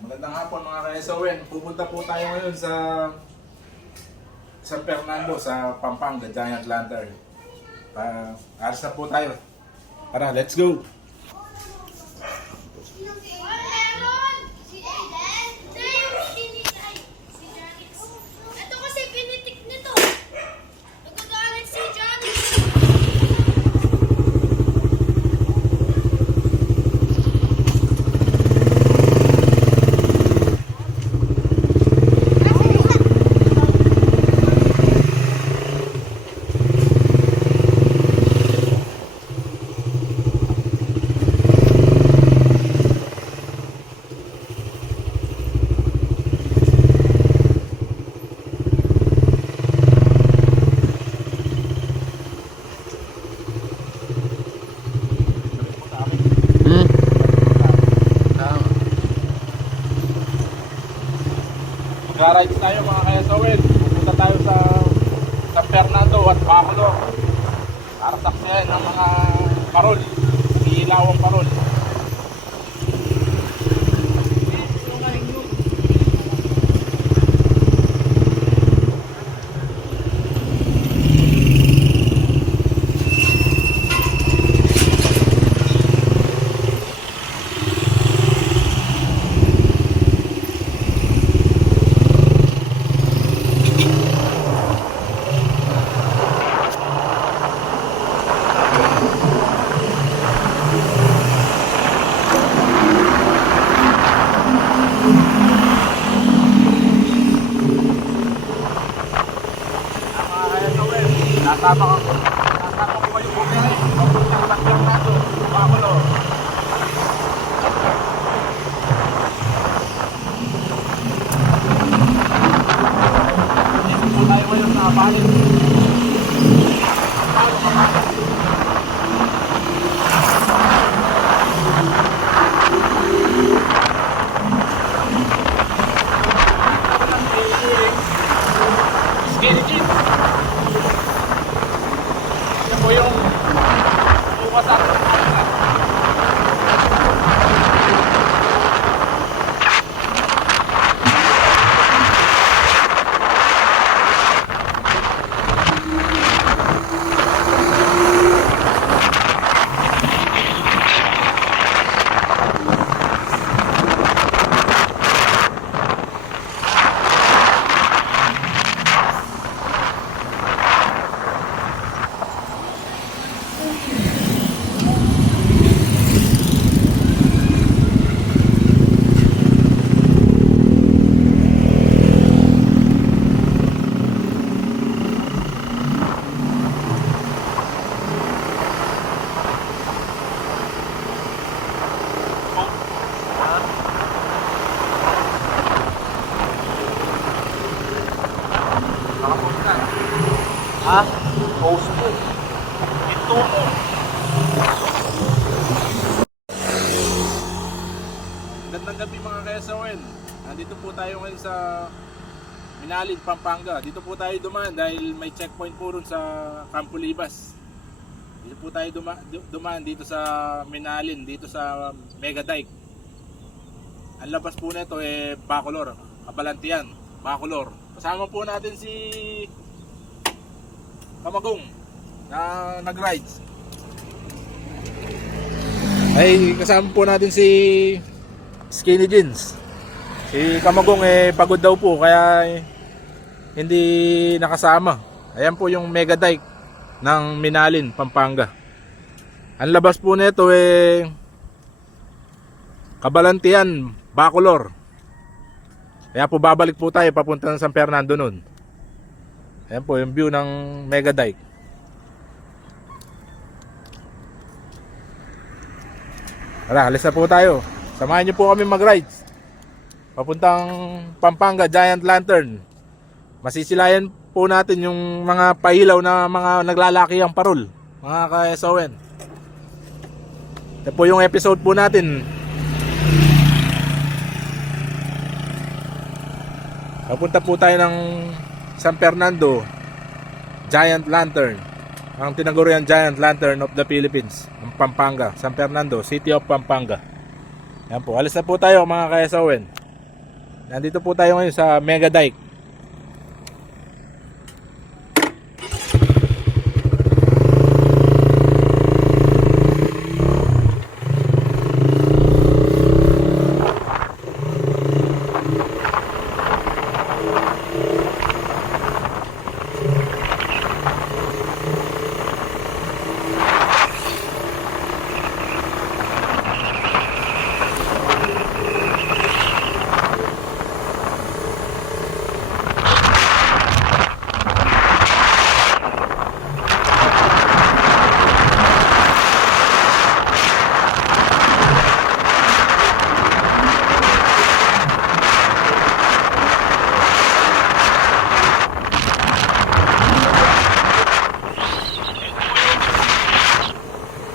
Magandang hapon mga ka-SON. Pupunta po tayo ngayon sa San Fernando sa Pampanga, Giant Lantern. Aras na po tayo. Tara, let's go! Ito kasi pinitik nito. Nagagalit si Johnny. Mag-ride tayo mga ka-SON. Pupunta tayo sa San Fernando at Bacolod para saksiyan ng mga parol, ilawang parol. Nasama ko kayo bumiyahe. Papuntang San Fernando, Bacolod. Dito po tayo ngayon sa Balik. Skinny jeans. Yan po yung bukas sa akin. Ha? Post mo. Ito mo. Gandang gabi mga ka-SON. Nandito po tayo ngayon sa Minalin, Pampanga. Dito po tayo dumaan dahil may checkpoint po ron sa Campo Libas. Dito po tayo dumaan dito sa Minalin, dito sa Mega Dike. Ang labas po nito Bacolod, Kabalantian, Bacolod. Kasama po natin si Kamagong na nag-rides. Ay kasama po natin si Skinny Jeans. Si Kamagong pagod daw po kaya hindi nakasama. Ayan po yung Mega Dike ng Minalin, Pampanga. Ang labas po nito Kabalantian, Bacolod. Kaya po babalik po tayo papunta ng San Fernando nun. Ayan po yung view ng Mega Dike. Tara, alis na po tayo. Samahan niyo po kami mag-rides papuntang Pampanga, Giant Lantern. Masisilayan po natin yung mga pailaw na mga naglalaki ang parol, mga ka-SON. Ito po yung episode po natin. Papunta po tayo ng San Fernando, Giant Lantern. Ang tinaguriang Giant Lantern of the Philippines, ang Pampanga, San Fernando, City of Pampanga. Yan po, alis na po tayo mga ka-SON. Nandito po tayo ngayon sa Mega Dike.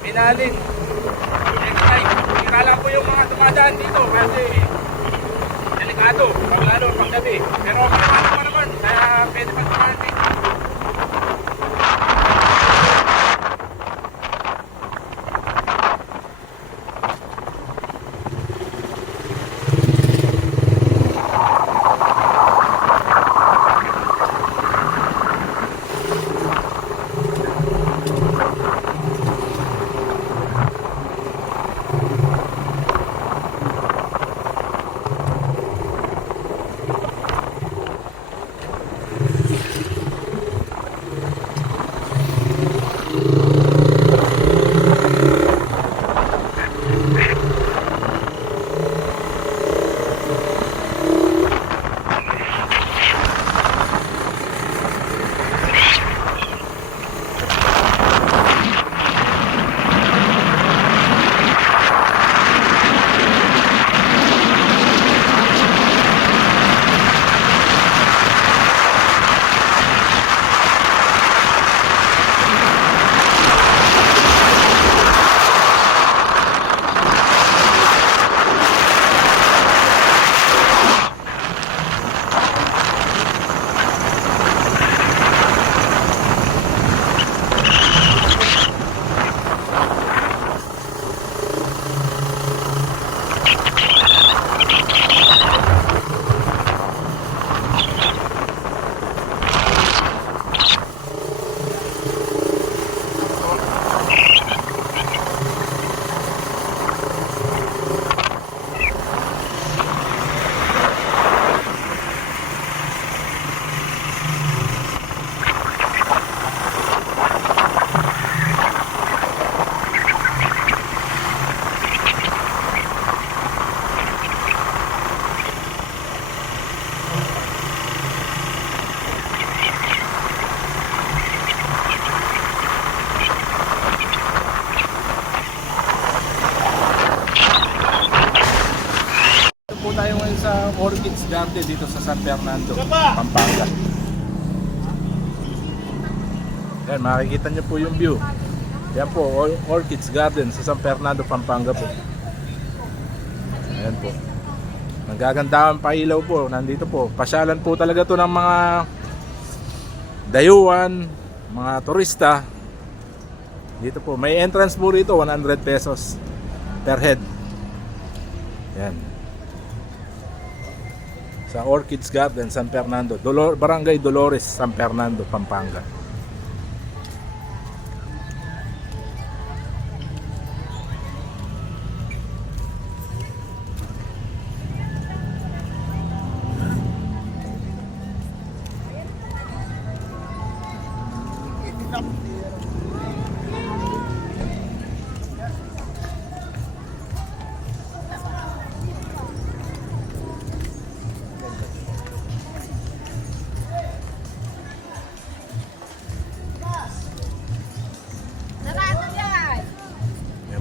Minalin. Next time, ikala ko yung mga tumadaan dito kasi delikado, lalo pag gabi. Pero okay naman, kaya pwede pa tumadaan dito. Tayo ngayon sa Orchids Garden dito sa San Fernando, Pampanga. Yan, makikita nyo po yung view. Yan po, Orchids Garden sa San Fernando, Pampanga po. Ayan po. Nagagandaan pa ilaw po, nandito po. Pasyalan po talaga to ng mga dayuhan, mga turista. Dito po, may entrance po rito, 100 pesos per head. Yan. Sa Orchids Garden, San Fernando, Barangay Dolores, San Fernando, Pampanga.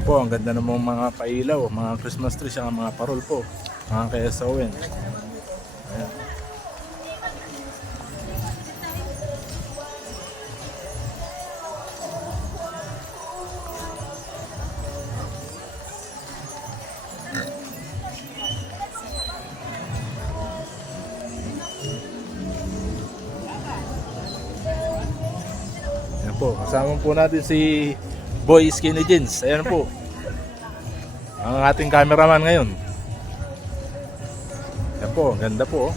Po, ang ganda ng mga pailaw, mga Christmas tree, ang mga parol po, mga KSON. Ayan. Ayan po, kasama po natin si Boy Skinny Jeans. Ayan po ang ating cameraman ngayon. Yan po, ganda po. Oh.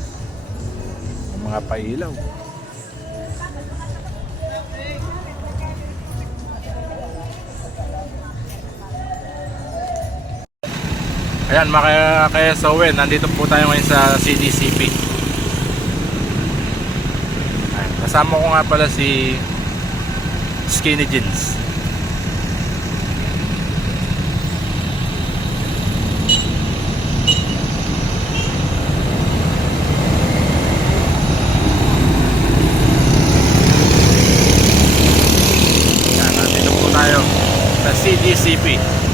Yung mga pailaw. Ayan mga kaya Sowen, nandito po tayo ngayon sa CDCP. Ayan, kasama ko nga pala si Skinny Jeans. Ayan, nandito po tayo sa CDCP.